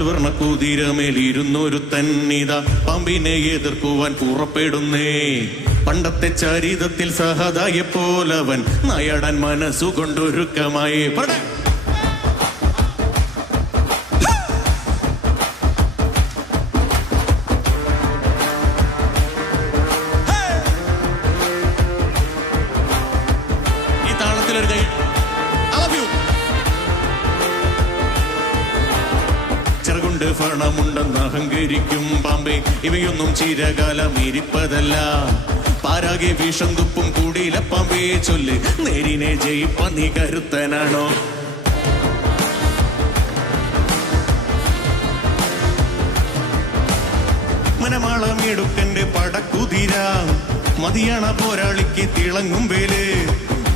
പാൽവർണ്ണ കുതിരമേലിരുന്നൊരു തന്നിത പാമ്പിനെ എതിർക്കുവാൻ പുറപ്പെടുന്നേ. പണ്ടത്തെ ചരിതത്തിൽ സഹതായെ പോലവൻ നയടാൻ മനസ്സുകൊണ്ടൊരുക്കമായി. ഈ താളത്തിലൊരു കൈ. ചെറുകൊണ്ട് ഫണമുണ്ടെന്ന് അഹങ്കരിക്കും പാമ്പേ, ഇവയൊന്നും ചിരകാലം ഇരിപ്പതല്ല. പാരാകെ വിഷം തുപ്പും കൂടിയില പാമ്പേ ചൊല്ല്, നേരിനെ ജയിപ്പ നീ കരുത്തനാണോ? മനമാളമെടുക്കന്റെ പടക്കുതിര മതിയാണ പോരാളിക്ക് തിളങ്ങും വേല്.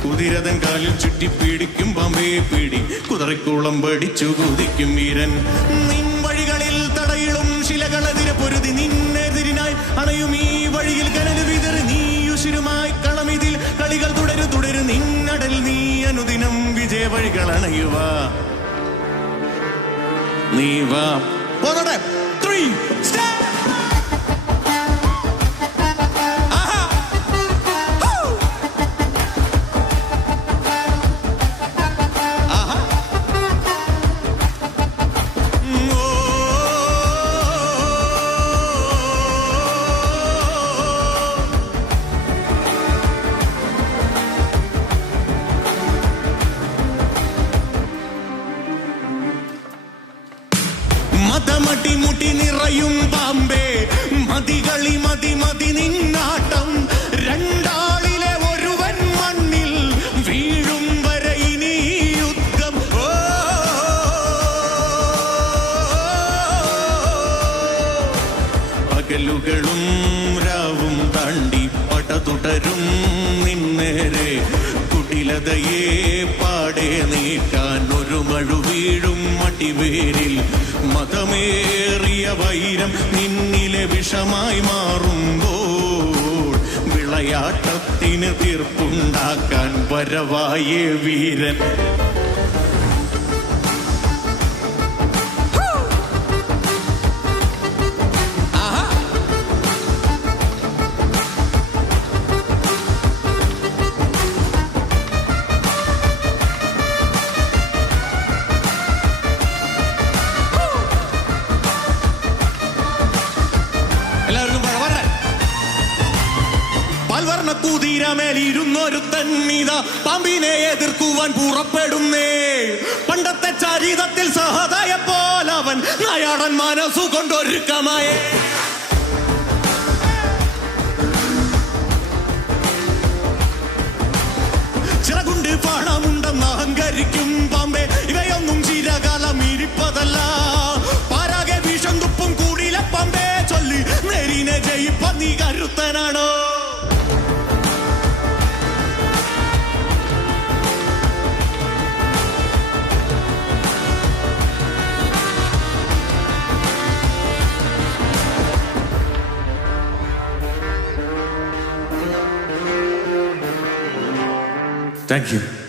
കുതിരതൻ കാലിൽ ചുറ്റി പീഡിക്കും പാമ്പേ പീടി, കുതിരക്കുളം പഠിച്ചു കുതിക്കും വീരൻ. നിൻ വഴികളിൽ തടയിടും ശിലകളെതിരെ പൊരുതി, നിന്നെതിരിനായി അണയും ഈ വഴിയിൽ കനല് വിതറി. നീ ഉശിരുമായി കളമിതിൽ കളികൾ തുടരു നിന്നടൽ നീ അനുദിനം വിജയ വഴികൾ അണയുവാ. നീ വാ 3 step. മതമടിമുടി നിറയും പാമ്പേ, മതികളി മതി നിന്നാട്ടം. രണ്ടാളിലെ ഒരുവൻ മണ്ണിൽ വീഴും വരെ ഇനി യുദ്ധം. പകലുകളും രാവും താണ്ടി പട തുടരും നിന്നേരെ. കുടിലതയെ പാടെ നീക്കാൻ ഒരു മഴു വീഴും മടിവേരിൽ. മതമേറിയ വൈരം നിന്നിലെ വിഷമായി മാറുമ്പോൾ, വിളയാട്ടത്തിന് തീർപ്പുണ്ടാക്കാൻ വരവായ വീരൻ. പാൽവർണ്ണ കുതിരമേലിരുന്നൊരു തന്നിത പാമ്പിനെ എതിർക്കുവാൻ പുറപ്പെടുന്നേ. പണ്ടത്തെ ചരിതത്തിൽ സഹതായ പോലവൻ നയാടൻ മനസ്സുകൊണ്ടൊരുക്കമായേ. ചിറകുണ്ട് പണമുണ്ടെന്ന് അഹങ്കരിക്കും പാമ്പേ, ഇവയൊന്നും ചിരകാലം ഇരിപ്പതല്ല. പാരാകെ വിഷം തുപ്പും കൂടിയില പാമ്പേ ചൊല്ലി, നേരിനെ ജയിപ്പ നീ കരുത്തനാണോ? Thank you.